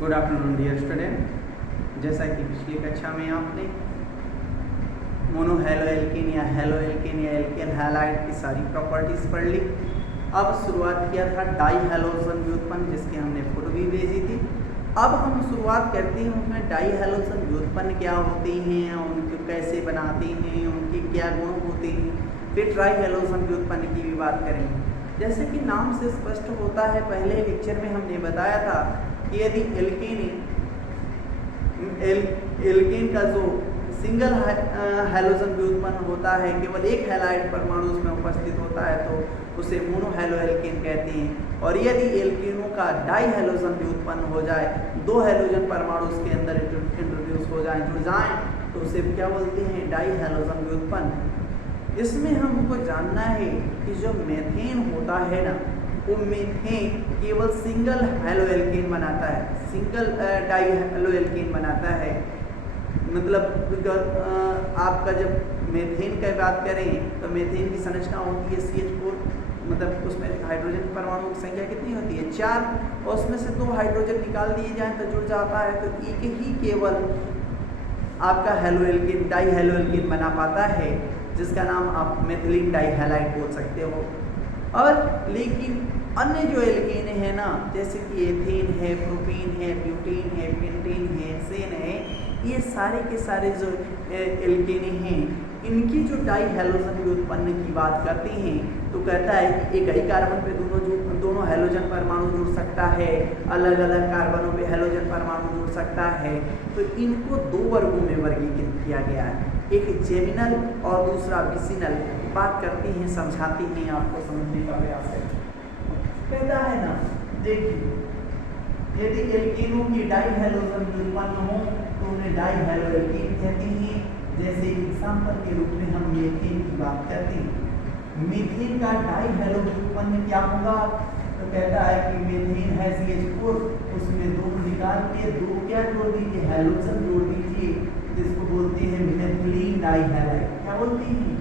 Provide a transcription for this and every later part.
Good afternoon dear student. जैसा कि पिछली कक्षा में आपने मोनो हेलो एल्केन या एल्केन हैलाइड की सारी प्रॉपर्टीज पढ़ ली। अब शुरुआत किया था डाई हैलोजन व्युत्पन्न, जिसकी हमने फोटो भी भेजी थी। अब हम शुरुआत करते हैं उसमें डाई हैलोजन व्युत्पन्न क्या होते हैं, उनको कैसे बनाते हैं, उनके क्या गुण होते हैं। फिर ट्राई हैलोजन व्युत्पन्न की भी बात करेंगे। जैसे कि नाम से स्पष्ट होता है, पहले लेक्चर में हमने बताया था कि यदि एल्केन का जो सिंगल हैलोजन व्युत्पन्न होता है, केवल एक हैलाइड परमाणु उसमें उपस्थित होता है, तो उसे मोनो हेलो एल्केन कहते हैं। और यदि एल्केनों का डाई हैलोजन व्युत्पन्न हो जाए, दो हैलोजन परमाणु उसके अंदर इंट्रोड्यूस हो जाए, जुड़ जाएं, तो उसे क्या बोलते हैं, डाई हैलोजन व्युत्पन्न। इसमें हमको जानना है कि जो मीथेन होता है ना, वो मीथेन केवल सिंगल हेलो एल्केन बनाता है, सिंगल डाई हेलो एल्केन बनाता है। मतलब आपका जब मीथेन की बात करें तो मीथेन की संरचना होती है CH4, मतलब उसमें हाइड्रोजन परमाणु की संख्या कितनी होती है, 4, और उसमें से 2 हाइड्रोजन निकाल दिए जाएं तो जुड़ जाता है। तो एक ही केवल आपका halo alkane, die halo alkane बना पाता है, जिसका नाम आप मेथिलीन डाइहैलाइड बोल सकते हो। और लेकिन अन्य जो एल्केन है ना, जैसे कि एथेन है, प्रोपेन है, ब्यूटेन है, पेंटेन है, हेक्सेन है, ये सारे के सारे जो एल्केन हैं, इनकी जो डाई हैलोजन व्युत्पन्न की बात करते हैं तो कहता है कि एक ही कार्बन पे दोनों हैलोजन परमाणु जुड़ सकता है, अलग अलग कार्बनों पे हैलोजन परमाणु जुड़ सकता है। तो इनको 2 वर्गों में वर्गीकृत किया गया है, एक जेमिनल और दूसरा विसिनल। बात करते हैं, समझाते हैं, आपको समझने का प्रयास करें। कहता है ना, देखिए यदि एल्केनों की डाई हैलोजन व्युत्पन्न हो तो उन्हें डाई हैलो एल्केन कहते हैं। जैसे एग्जाम्पल के रूप में हम मीथेन की बात करते हैं। मीथेन का डाई हैलो व्युत्पन्न क्या होगा, तो कहता है कि मीथेन है CH4, उसमें 2 निकाल के 2 क्या जोड़ दीजिए, हैलोजन जोड़ दीजिए, जिसको बोलते हैं मेथिलीन डाइहैलाइड। क्या बोलते हैं,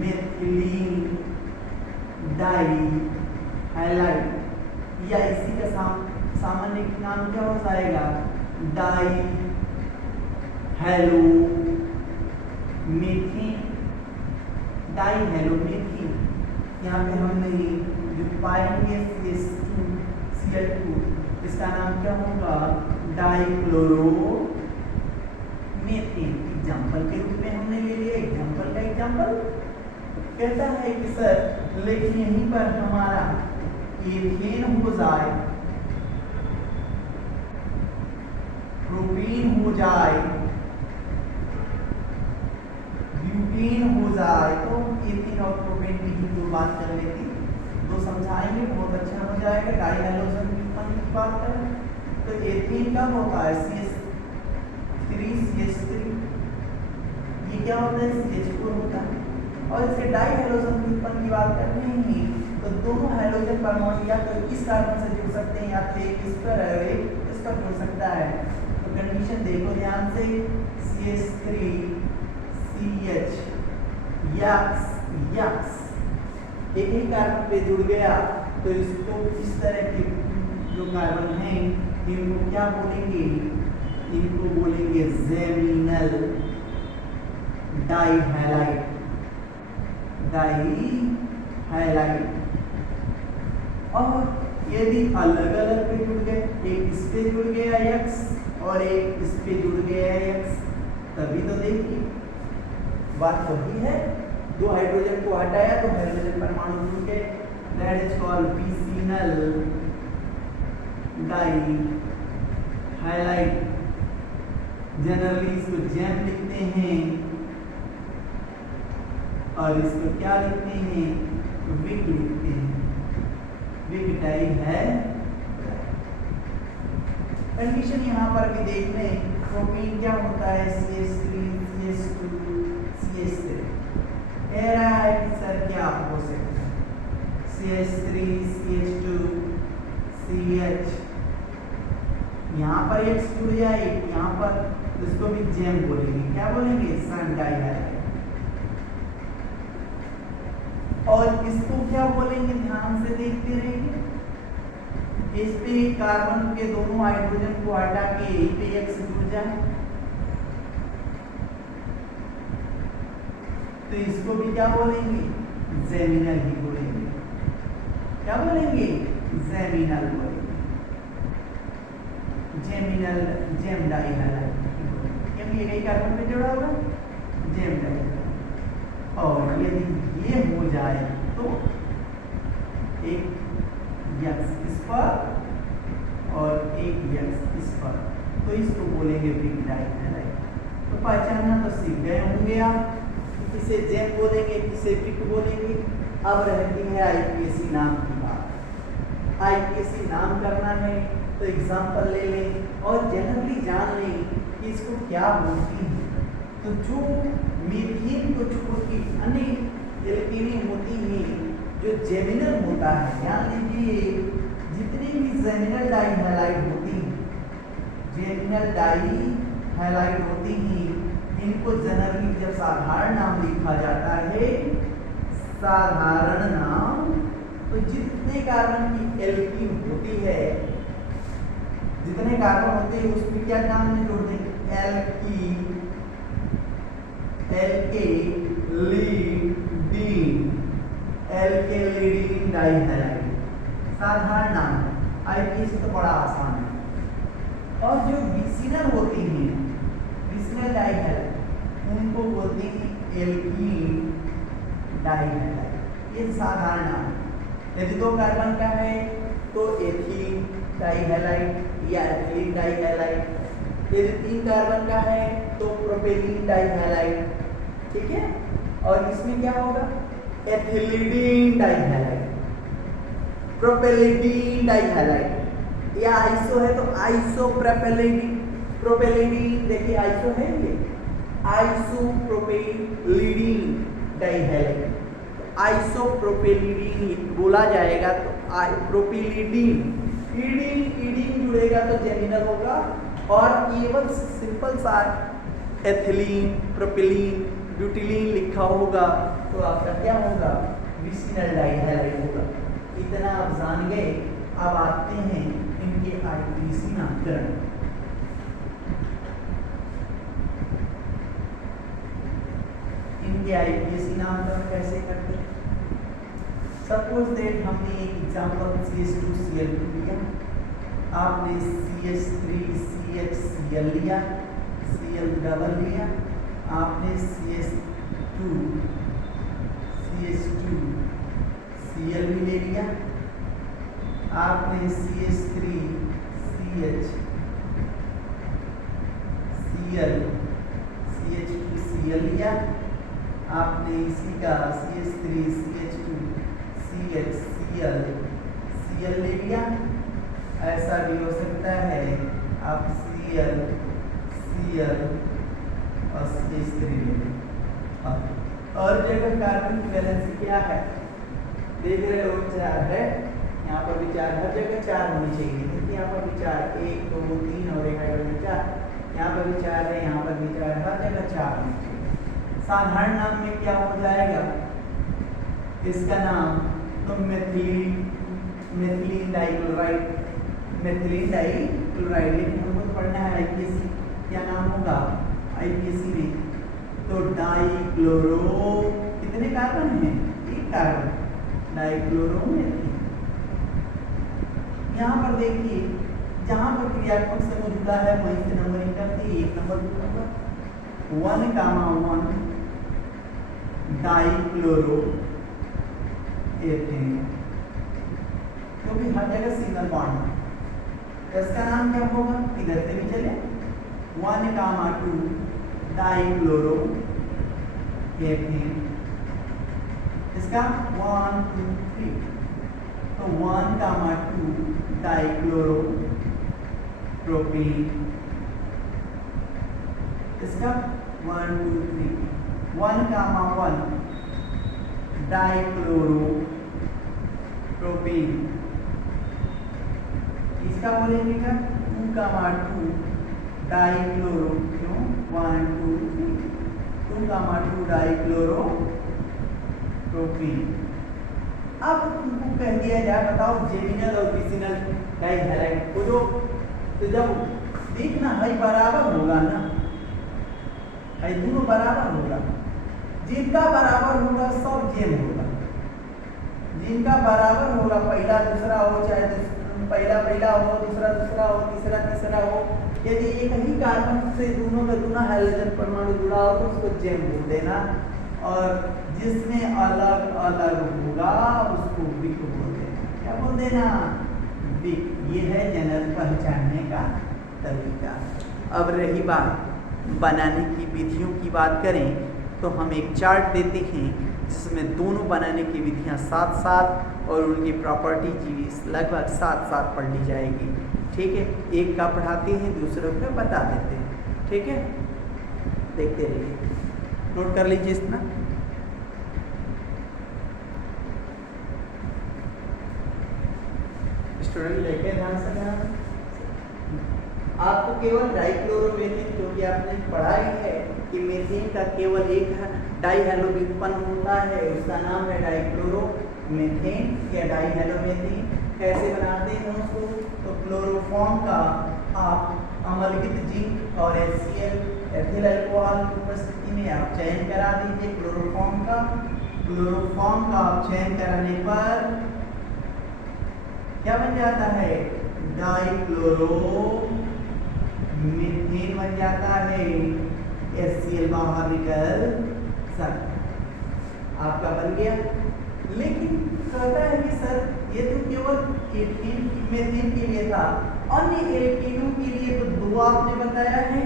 मेथिलीन डाइहैलाइड, या इसी का सामान्य नाम क्या हो जाएगा, die hello methane, die hello methane. यहाँ पे हमने जो पाएंगे CH2, इसका नाम क्या होगा, डाइक्लोरो मीथेन। एग्जाम्पल के रूप में हमने ले लिया, एग्जाम्पल का एग्जाम्पल। कहता है कि सर लेकिन यहीं पर हमारा एथेन हो जाए, प्रोपेन हो जाए, ब्यूटेन हो जाए, तो एथेन और प्रोपेन की ही बात कर लेती, तो समझाएंगे, बहुत अच्छा हो जाएगा। डाई हैलोजन की बात करें तो एथेन कब होता है, CH3, ये क्या होता है, CH4 होता है। और इसके डाई हैलोजन व्युत्पन्न की बात करते हैं तो दोनों हैलोजन परमाणु या तो इस कार्बन से जुड़ सकते हैं, या तो एक इस पर और एक इस पर जुड़ सकता है। तो कंडीशन देखो ध्यान से, CH3 CH यक्स एक ही कार्बन पे जुड़ गया, तो इसको इस तरह के जो कार्बन हैं इनको क्या बोलेंगे, इनको बोलेंगे जेमिनल डाइहैलाइड, डाइहैलाइड। और यदि अलग अलग पे जुड़ गए, एक इस पे जुड़ गया X और एक इस पे जुड़ गया X, तभी तो देखिए बात वही है, 2 हाइड्रोजन को हटाया तो हाइड्रोजन परमाणु जुड़ गए, that is called vicinal dihalide. Generally इसको जैम लिखते हैं और इसको क्या लिखते हैं, विक लिखते हैं, विक डाइहैलाइड। कंडीशन यहाँ पर भी देख लें, प्रोपेन क्या होता है, CH3 CH2 CH3। कह रहा है कि सर क्या हो सकता है, CH3 CH2 CH, यहाँ पर X जुड़ जाए, यहाँ पर इसको भी जेम बोलेंगे, क्या बोलेंगे, सन डाइहैलाइड। और इसको क्या बोलेंगे, ध्यान से देखते रहिए, इस पे कार्बन के दोनों हाइड्रोजन को हटा के यहीं पे X जुड़ जाए तो इसको भी क्या बोलेंगे, जेमिनल ही बोलेंगे। क्या बोलेंगे, जेमिनल बोलेंगे, जेमिनल जेम डाइहैलाइड क्योंकि ये कार्बन पे जुड़ा होगा, जेम डाइहैलाइड। और यदि ये हो जाए तो एक यक्स इस पर और एक यक्स इस पर, तो इसको बोलेंगे बिग डाइहैलाइड। तो पहचानना तो सीख गए होंगे आप, किसे जेम बोलेंगे किसे बिग बोलेंगे। अब रहती है आईपीएसी नाम की बात। आईपीएसी नाम करना है तो एग्जाम्पल ले लें और जनरली जान लें कि इसको क्या बोलती है। तो जो मीथेन को छोड़ के अन्य एल्केनी होती हैं जो जेमिनल होता है, ध्यान लीजिए जितनी भी जेमिनल डाइहैलाइड होती हैं, जेमिनल डाइहैलाइड होती हैं, इनको जनरली जब साधारण नाम लिखा जाता है, साधारण नाम, तो जितने कार्बन की एल्कीन होती है, जितने कार्बन होते हैं उसमें क्या नाम में जोड़ देंगे, एल्कीन, एल्केलिडीन डाइहैलाइड, साधारण नाम है। आईपीएसी तो बड़ा आसान है। और जो विसिनल होती हैं, विसिनल डाइहैलाइड, उनको बोलते हैं एल्कीन डाइहैलाइड। ये साधारण नाम है। यदि दो कार्बन का है तो एथीन डाइहैलाइड या एथिलीन डाइहैलाइड। यदि तीन कार्बन का है तो प्रोपेलीन डाइहैलाइड, ठीक है। और इसमें क्या होगा, एथिलीडीन डाइहैलाइड, प्रोपेलिडीन डाइहैलाइड, या आइसो है तो आइसोप्रोपेलिडीन, प्रोपेलिडीन देखिए आइसो है ये, आइसोप्रोपेलिडीन डाइहैलाइड, आइसोप्रोपेलिडीन बोला जाएगा तो प्रोपेलिडीन, ईडीन जुड़ेगा तो जेमिनल होगा। और केवल सिंपल सा एथिलीन, प्रोपेलीन, ब्यूटिलीन लिखा होगा तो आपका क्या होगा, विसिनल डाइहैलाइड होगा। इतना आप जान गए। अब आते हैं इनके आईपीएसी नामकरण। इनके आईपीएसी नामकरण कैसे करते हैं। सपोज दैट हमने एक एग्जांपल CH2Cl2 लिया, आपने CH3CHCl लिया, Cl डबल लिया, आपने CH2Cl भी ले लिया, आपने CH2Cl लिया, आपने इसी का CH3CH2CHCl ले लिया। ऐसा भी हो सकता है आप Cl और CH3 ले लें। और जगह कार्बन की वैलेंसी क्या है, देख रहे हो, 4 है। यहाँ पर भी 4, हर जगह 4 होनी चाहिए, क्योंकि यहाँ पर भी 4, 1 2 3 और एक हाइड्रोजन 4, यहाँ पर भी 4 है, यहाँ पर भी 4, हर जगह 4 होनी चाहिए। साधारण नाम में क्या हो जाएगा, इसका नाम तो मेथिलीन डाइक्लोराइड, मेथिलीन डाइक्लोराइड। लेकिन हमको तो पढ़ना है आईपीएसी, क्या नाम होगा आईपीएसी में, तो डाइक्लोरो, कितने कार्बन हैं, एक कार्बन, डाइक्लोरोमेथिल। यहाँ पर देखिए जहाँ पर क्रियात्मक समूह जुड़ा है वहीं से नंबरिंग करती है, 1 नंबर 2 नंबर, 1,1 डाइक्लोरो एथेन, क्योंकि हर जगह सिंगल बॉन्ड है। इसका नाम क्या होगा, इधर से भी चले, 1,2 डाइक्लोरो एथेन। इसका 1 2 3, तो 1,2 डाइक्लोरो प्रोपेन। इसका 1 2 3, 1,1 डाइक्लोरो प्रोपेन। इसका बोलेंगे क्या, 2,2 डाइक्लोरो, क्यों 1 2 3, 2,2 डाइक्लोरो प्रोपेन। अब तुमको कह दिया जाए बताओ जेमिनल और विसिनल डाइहैलाइड को जो, तो जब देखना है बराबर होगा ना, है दोनों बराबर होगा, जिनका बराबर होगा सब जेम होगा, जिनका बराबर होगा पहला दूसरा हो, चाहे पहला पहला हो, दूसरा दूसरा हो, तीसरा तीसरा हो, यदि एक ही कार्बन से दोनों का दोनों हाइड्रोजन परमाणु जुड़ा हो तो उसको जेम बोल देना, और जिसमें अलग अलग होगा उसको विक बोल देना। क्या बोल देना? विक। ये है जनरल पहचानने का तरीका। अब रही बात बनाने की विधियों की बात करें तो हम एक चार्ट देते हैं जिसमें दोनों बनाने की विधियां साथ साथ और उनकी प्रॉपर्टी लगभग साथ साथ पढ़ ली जाएगी। ठीक है, एक का पढ़ाते हैं दूसरों को बता देते हैं। ठीक है, देखते रहिए, नोट कर लीजिए इतना। स्टूडेंट देखें ध्यान से, ध्यान आपको केवल डाइक्लोरोमेथिन, क्योंकि आपने पढ़ा ही है कि मेथिन का केवल एक डाइहैलो उत्पन्न होता है, उसका नाम है डाइक्लोरोमेथिन या डाइहैलोमेथिन। कैसे बनाते हैं उसको? तो क्लोरोफॉर्म का आप अम्लयुक्त जिंक और HCl एथिल अल्कोहल की उपस्थिति में आप चयन करा दीजिए क्लोरोफॉर्म का। क्लोरोफॉर्म का आप चयन कराने पर क्या बन जाता है? डाइक्लोरोमेथिन बन जाता है, HCl बाहर निकल सकता, आपका बन गया। लेकिन कहता है कि सर ये तो केवल मेथिन के लिए था, अन्य एल्कीनों के लिए तो दो आपने बताया है।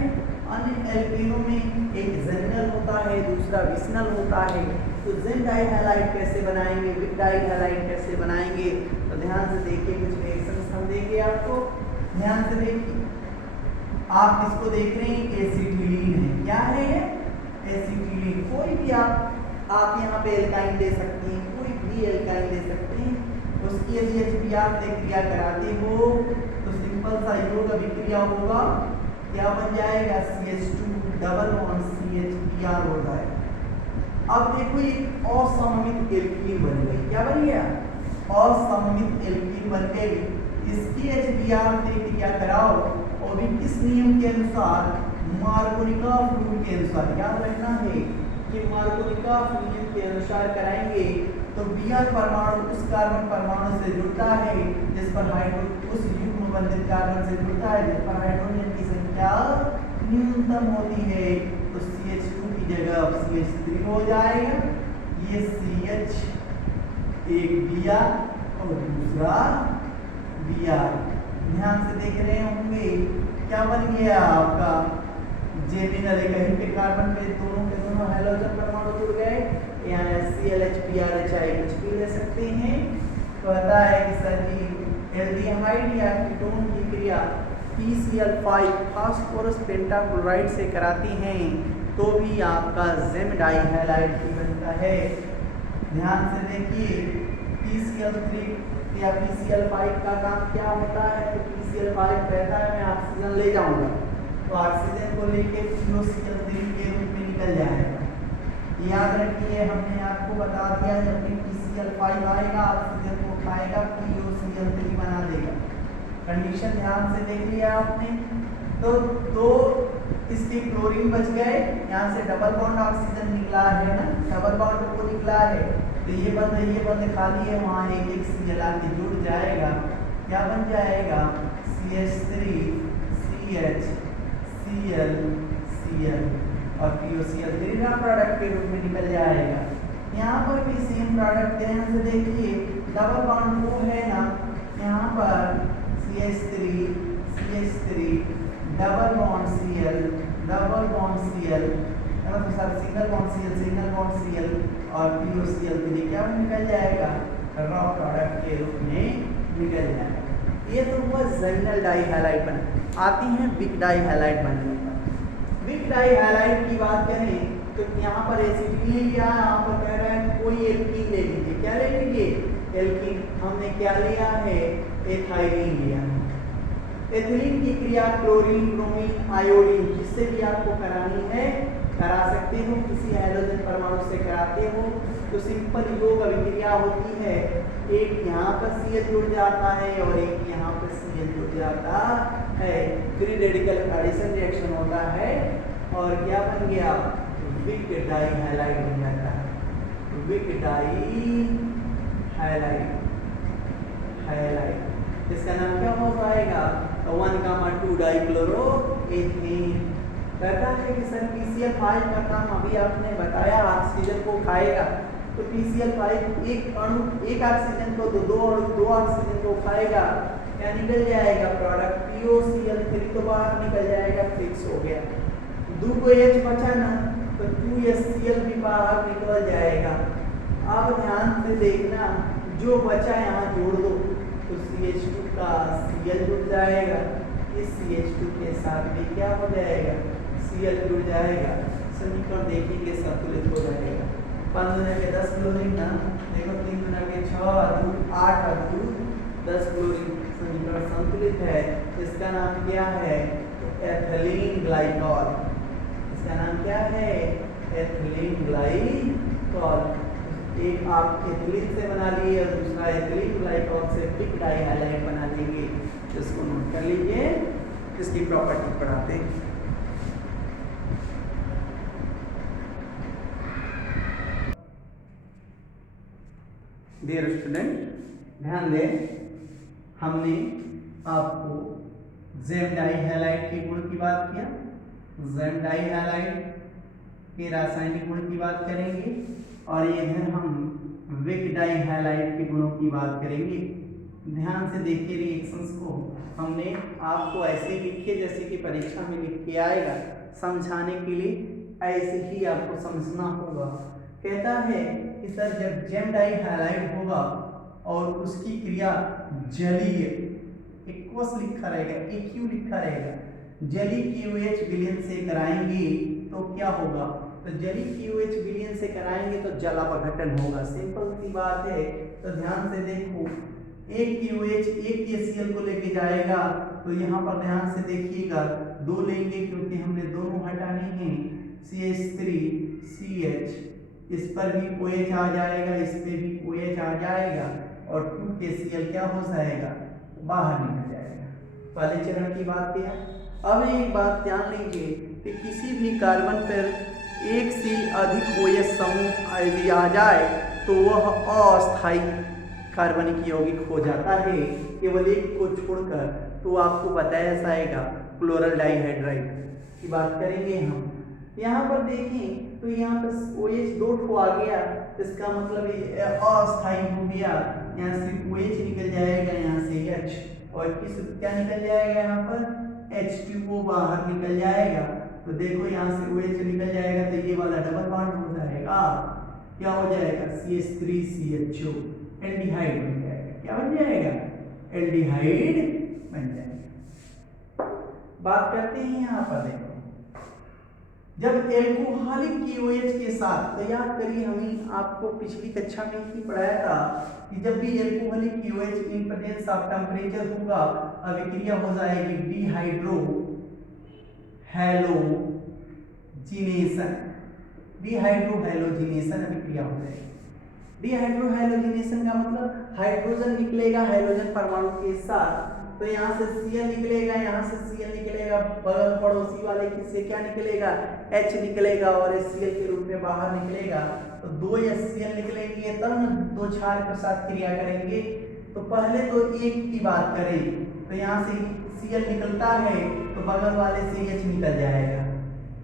अन्य एल्कीनों में एक जेमिनल होता है, दूसरा विसिनल होता है। तो जेम डाइहैलाइड कैसे बनाएंगे, विक डाइहैलाइड कैसे बनाएंगे? तो ध्यान से देखिए, कुछ रिएक्शंस हम देंगे आपको, ध्यान से देखिए। आप इसको देख रहे हैं एसिटिलीन है, क्या है ये? एसिटिलीन। कोई भी आप यहाँ पे एल्काइन ले सकते हैं, कोई भी एल्काइन ले सकते हैं। उसकी यदि HBr से क्रिया कराते हो तो सिंपल सा योग अभिक्रिया होगा, क्या बन जाएगा? CH2 डबल बॉन्ड CH हो जाएगा। अब देखो एक असममित एल्कीन बन गई, क्या बन गया? असममित एल्कीन बन गई। इसकी HBr से क्रिया कराओ और भी किस नियम के अनुसार? मार्कोनिकॉफ रूल के अनुसार। याद रखना है कि मार्कोनिकॉफ नियम के अनुसार कराएंगे तो Br परमाणु उस कार्बन परमाणु से जुड़ता है जिस पर उस युग्म बंधित कार्बन से जुड़ता है जिस पर हाइड्रोजन की संख्या न्यूनतम होती है। तो CH2 की जगह अब CH3 हो जाएगा। ये CH एक Br और दूसरा Br। ध्यान से देख रहे होंगे क्या बन गया आपका? जेमिनल एक ही पे कार्बन पे दोनों के दोनों हाइड्रोजन परमाणु जुड़ गए। यहाँ HCl HBr कुछ भी ले सकते हैं। कहता है कि सर जी एल्डिहाइड या कीटोन की क्रिया PCl5 फास्फोरस पेंटाक्लोराइड से कराती हैं तो भी आपका जेम डाइहैलाइड ही बनता है। ध्यान से देखिए, PCl3 या PCl5 का काम क्या होता है? तो PCl5 कहता है मैं ऑक्सीजन ले जाऊंगा, तो ऑक्सीजन को लेके POCl3 के रूप में निकल जाएगा। याद रखिए, हमने आपको बता दिया जब भी PCl5 आएगा ऑक्सीजन को खाएगा, POCl3 बना देगा। कंडीशन ध्यान से देख लिया आपने। तो दो इसके क्लोरीन बच गए, यहाँ से डबल बॉन्ड ऑक्सीजन निकला है ना, डबल बॉन्ड को निकला है, तो ये बंद खाली है, वहाँ एक Cl आके जुड़ जाएगा। क्या बन जाएगा? CH3 CH Cl Cl और POCl3 का प्रोडक्ट के रूप में निकल जाएगा। यहाँ पर भी सेम प्रोडक्ट ध्यान से देखिए, डबल बॉन्ड वो है ना, यहाँ पर CH3 double bond Cl single bond Cl और POCl3 क्या निकल जाएगा? रॉ प्रोडक्ट के रूप में निकल जाएगा। ये तो हुआ जेमिनल डाइहैलाइड बना। आती हैं विक डाइहैलाइड बनने पर। विक डाइहैलाइड की बात करें तो यहाँ पर एसिटिलीन लिया, यहाँ पर कह रहा है कोई एल्कीन ले लीजिए। क्या ले लीजिए? एल्कीन। हमने क्या लिया है? एथाइलीन लिया। एथिलीन की क्रिया क्लोरीन, ब्रोमीन, आयोडीन जिससे भी आपको करानी है करा सकते हो, किसी हैलोजन परमाणु से कराते हो तो सिंपल योग अभिक्रिया होती है, एक यहाँ पर Cl जुड़ जाता है और एक यहाँ पर Cl जुड़ जाता है, फ्री रेडिकल एडिशन रिएक्शन होता है और क्या बन गया, विक डाई हैलाइड बन जाता है, विक डाई हैलाइड, हैलाइड इसका नाम क्या हो जाएगा, 1,2 डाइक्लोरो एथेन। कहता है कि सर PCl5 का काम अभी आपने बताया ऑक्सीजन को खाएगा, तो PCl5 एक अणु एक ऑक्सीजन को दो अणु दो ऑक्सीजन को खाएगा, क्या निकल जाएगा प्रोडक्ट POCl3 तो बाहर निकल जाएगा, फिक्स हो गया। 2 को H बचा ना तो 2HCl भी बाहर निकल जाएगा। अब ध्यान से देखना, जो बचा यहाँ जोड़ दो तो CH2 का Cl जुड़ जाएगा, इस CH2 के साथ भी क्या हो जाएगा, Cl जुड़ जाएगा, समीकरण देखेंगे संतुलित हो जाएगा। 5 गुना के 10 क्लोरीन ना, देखो 3 गुना के 6 8 10 क्लोरीन, समीकरण संतुलित है। इसका नाम क्या है, एथिलीन ग्लाइकॉल, इसका नाम क्या है, एथिलीन ग्लाइकॉल। एक आप एथिलीन से बना लिए और दूसरा एथिलीन ग्लाइकॉल से विक डाई हैलाइड बना लेंगे, इसको नोट कर लीजिए, इसकी प्रॉपर्टी पढ़ाते हैं। डियर स्टूडेंट ध्यान दें, हमने आपको जेम डाई हैलाइड के गुण की बात किया, जेम डाई हैलाइड के रासायनिक गुण की बात करेंगे और इधर हम विक डाई हैलाइड के गुणों की बात करेंगे। ध्यान से देखिए रिएक्शंस को, हमने आपको ऐसे लिखे जैसे कि परीक्षा में लिख के आएगा, समझाने के लिए ऐसे ही आपको समझना होगा। कहता है कि सर जब जेम डाई हैलाइड होगा और उसकी क्रिया जलीय, एक्वस लिखा रहेगा, एक्यू लिखा रहेगा, जलीय KOH विलयन से कराएंगे तो क्या होगा, तो जलीय KOH विलयन से कराएंगे तो जल अपघटन होगा, सिंपल सी बात है। तो ध्यान से देखो, एक KOH एक KCl को लेके जाएगा, तो यहाँ पर ध्यान से देखिएगा, 2 लेंगे क्योंकि हमने दोनों हटाने हैं, CH3CH, इस पर भी OH आ जाएगा, इस पे भी OH आ जाएगा और 2 KCl क्या हो जाएगा, बाहर निकल जाएगा। पहले चरण की बात किया। अब एक बात ध्यान लीजिए कि किसी भी कार्बन पर एक से अधिक OH समूह यदि आ जाए तो वह अस्थायी कार्बनिक यौगिक हो जाता है, केवल एक को छोड़कर। तो आपको बताया जाएगा क्लोरल डाइहाइड्राइड की बात करेंगे हम। यहाँ पर देखें तो यहाँ पर OH 2 ठो आ गया, इसका मतलब अस्थायी हो गया, यहाँ से OH निकल जाएगा, यहाँ से H और किस क्या निकल जाएगा, यहाँ पर H2O बाहर निकल जाएगा। तो देखो यहाँ से OH निकल जाएगा तो ये वाला डबल बॉन्ड हो जाएगा, क्या हो जाएगा, CH3CHO, एल्डिहाइड बन जाएगा। क्या बन जाएगा, एल्डिहाइड बन जाएगा। बात करते हैं यहाँ पर, देखो जब एल्कोहलिक KOH के साथ, तो याद करिए हमें आपको पिछली कक्षा में ही पढ़ाया था कि जब भी alcoholic KOH in presence of temperature होगा, अभिक्रिया हो जाएगी डिहाइड्रो हैलोजिनेशन, डिहाइड्रो हैलोजिनेशन अभिक्रिया हो जाएगी। डिहाइड्रो हैलोजिनेशन का मतलब हाइड्रोजन निकलेगा हाइड्रोजन परमाणु के साथ, तो यहाँ से Cl निकलेगा, यहाँ से Cl निकलेगा, बगल पड़ोसी वाले किससे क्या निकलेगा, H निकलेगा और Cl के रूप में बाहर निकलेगा। तो 2 HCl निकलेंगे तब न 2 क्षार के साथ क्रिया करेंगे। तो पहले तो एक की बात करें तो यहाँ से Cl निकलता है तो बगल वाले से H निकल जाएगा,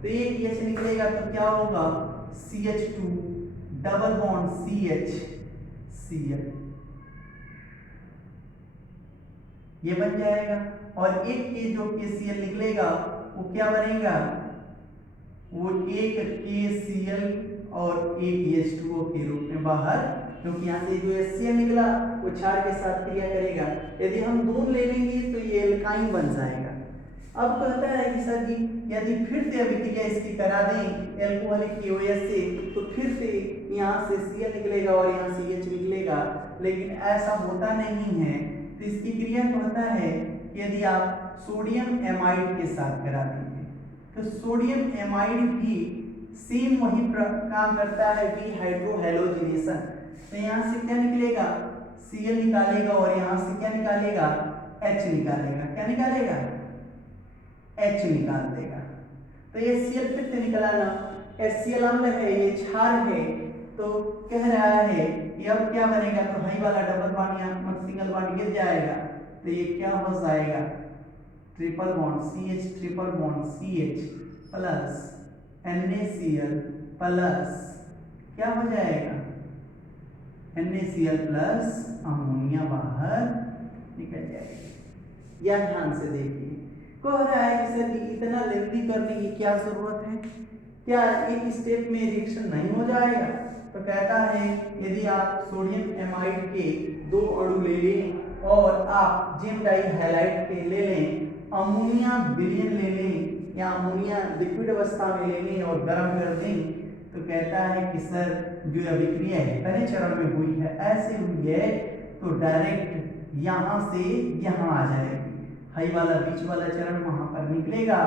तो एक H निकलेगा तो क्या होगा, CH2 double bond CH Cl, ये बन जाएगा। और एक के जो KCl निकलेगा वो क्या बनेगा, वो एक KCl और एक H2O के रूप में बाहर, क्योंकि यहाँ से जो HCl निकला वो क्षार के साथ क्रिया करेगा। यदि हम दूर ले लेंगे तो ये एल्काइन बन जाएगा। अब कहता है कि सर जी यदि फिर से अभिक्रिया इसकी करा दें एल्कोहलिक KOH से, तो फिर से यहाँ से Cl निकलेगा और यहाँ से H निकलेगा, लेकिन ऐसा होता नहीं है। तो इसकी क्रिया कहता है कि यदि आप सोडियम एमाइड के साथ करा देंगे तो सोडियम एमाइड भी सेम वही काम करता है वी हाइड्रोहेलोजिनेशन। तो यहाँ से क्या निकलेगा, Cl निकालेगा और यहाँ से क्या निकालेगा, H निकालेगा। क्या निकालेगा, H निकाल देगा। तो ये Cl फिर से निकला ना, HCl अम्ल है, ये क्षार है, तो कह रहा है ये अब क्या बनेगा, तो हाई वाला डबल बॉन्ड यहाँ सिंगल बॉन्ड गिर जाएगा, तो ये क्या हो जाएगा, triple bond CH triple bond CH plus NaCl plus क्या हो जाएगा, NaCl प्लस अमोनिया बाहर निकल जाएगा। यह ध्यान से देखिए, कह रहा है कि सर इतना लेंथी करने की क्या जरूरत है, क्या एक स्टेप में रिएक्शन नहीं हो जाएगा। तो कहता है यदि आप सोडियम एमाइड के 2 अणु ले लें और आप जिंक डाइहैलाइड के ले लें, अमोनिया विलयन ले लें या अमोनिया लिक्विड अवस्था में ले लें और गर्म कर दें, तो कहता है कि सर जो अभिक्रिया है पहले चरण में हुई है ऐसे हुई है, तो डायरेक्ट यहाँ से यहाँ आ जाएगी, हाई वाला बीच वाला चरण वहां पर निकलेगा,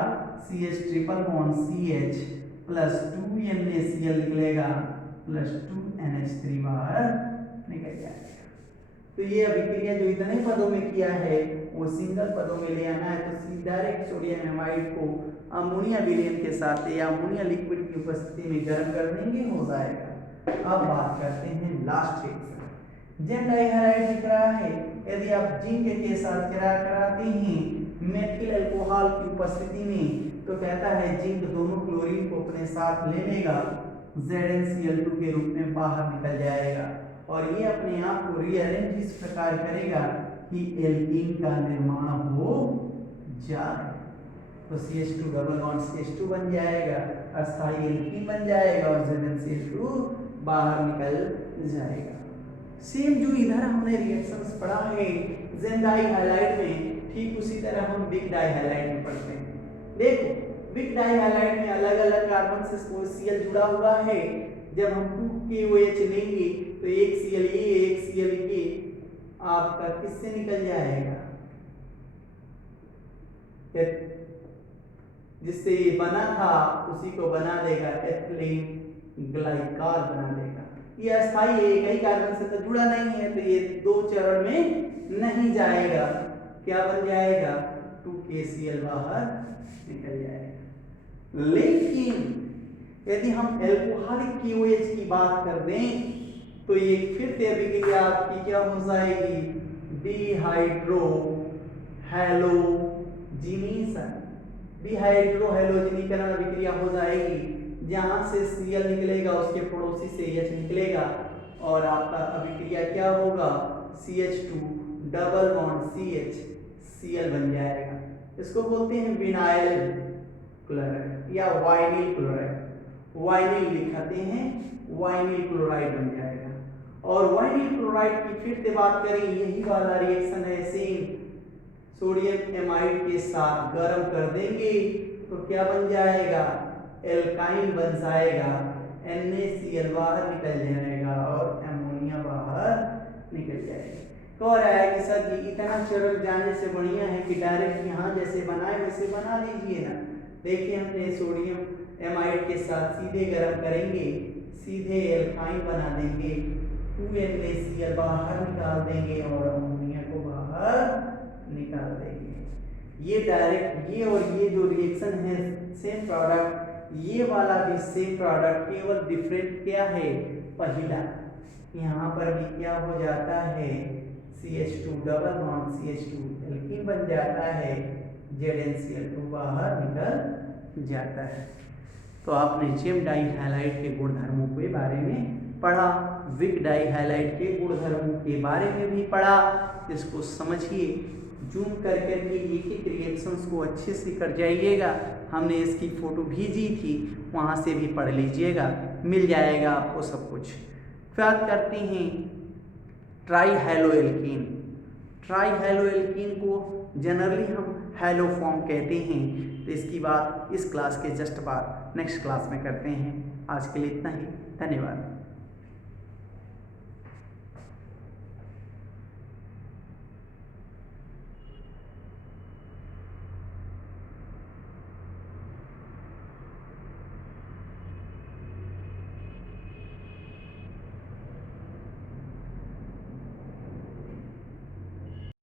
CH triple bond CH plus 2 NaCl निकलेगा प्लस 2 NH3 बाहर निकल जाएगा। तो ये अभिक्रिया जो इतने पदों में किया है वो सिंगल पदों में ले आना है, तो डायरेक्ट सोडियम एमाइड को अमोनिया विलयन के साथ या अमोनिया लिक्विड की उपस्थिति में गर्म कर देंगे, हो जाएगा। अब बात करते हैं लास्ट रिएक्शन, जिंक डाइहैलाइड दिख रहा है, यदि आप जिंक के साथ क्या कराते हैं मेथिल अल्कोहल की उपस्थिति में, तो कहता है जिंक दोनों क्लोरीन को अपने साथ ले लेगा, ZnCl2 के रूप में बाहर निकल जाएगा और ये अपने आप को रीअरेंज इस प्रकार करेगा कि एल्कीन का निर्माण हो जाए। तो CH2 डबल बॉन्ड CH2 बन जाएगा, अस्थायी एल्कीन बन जाएगा और ZnCl2 बाहर निकल जाएगा। सेम जो इधर हमने रिएक्शंस पढ़ा है जिंक डाइहैलाइड में, ठीक उसी तरह हम विक डाइहैलाइड में पढ़ते हैं। देखो विक डाइहैलाइड में अलग अलग कार्बन से Cl जुड़ा हुआ है, जब हम 2KOH लेंगे तो एक Cl एक Cl आपका किससे निकल जाएगा, जिससे ये बना था उसी को बना देगा, एथिलीन ग्लाइकॉल बना देगा। ये अस्थाई है, एक ही कार्बन से तो जुड़ा नहीं है, तो ये 2 चरण में नहीं जाएगा, क्या बन जाएगा 2KCl बाहर निकल जाएगा। लेकिन यदि हम एल्कोहलिक KOH की बात कर दें तो ये फिर से अभिक्रिया आपकी क्या हो जाएगी, डिहाइड्रो हैलोजिनेशन, डिहाइड्रोहैलोजिनीकरण अभिक्रिया हो जाएगी, जहां से Cl निकलेगा उसके पड़ोसी से H निकलेगा और आपका अभिक्रिया क्या होगा, CH2 double bond CH Cl बन जाएगा। इसको बोलते हैं विनाइल क्लोराइड या वाइनिल क्लोराइड, वाइनिल लिखते हैं, वाइनिल क्लोराइड बन जाएगा। और वाइनिल क्लोराइड की फिर से बात करें, यही वाला रिएक्शन है, सेम सोडियम एमाइड के साथ गर्म कर देंगे तो क्या बन जाएगा, एल्काइन बन जाएगा, NaCl बाहर निकल जाएगा और अमोनिया बाहर निकल जाएगा। कह रहा है कि सर जी इतना चरण जाने से बढ़िया है कि डायरेक्ट यहाँ जैसे बनाए वैसे बना लीजिए ना। देखिए हमने सोडियम एमाइड के साथ सीधे गर्म करेंगे, सीधे एल्काइन बना देंगे, 2NaCl बाहर निकाल देंगे और अमोनिया को बाहर निकाल देंगे। ये डायरेक्ट ये और ये जो रिएक्शन है सेम प्रोडक्ट, ये वाला भी सेम प्रोडक्ट, केवल डिफरेंट क्या है, पहला यहाँ पर भी क्या हो जाता है, CH2 double bond CH2 alkene बन जाता है, ZnCl2 बाहर निकल जाता है। तो आपने जिंक डाइहैलाइड के गुणधर्मों के बारे में पढ़ा, विक डाइहैलाइड के गुणधर्मों के बारे में भी पढ़ा। इसको समझिए, जूम कर करके एक एक रिएक्शंस को अच्छे से कर जाइएगा। हमने इसकी फोटो भेजी थी, वहाँ से भी पढ़ लीजिएगा, मिल जाएगा आपको सब कुछ। बात करते हैं ट्राईहैलोएल्कीन। ट्राईहैलोएल्कीन को जनरली हम हैलो फॉर्म कहते हैं। तो इसकी बात इस क्लास के जस्ट बाद नेक्स्ट क्लास में करते हैं। आज के लिए इतना ही, धन्यवाद।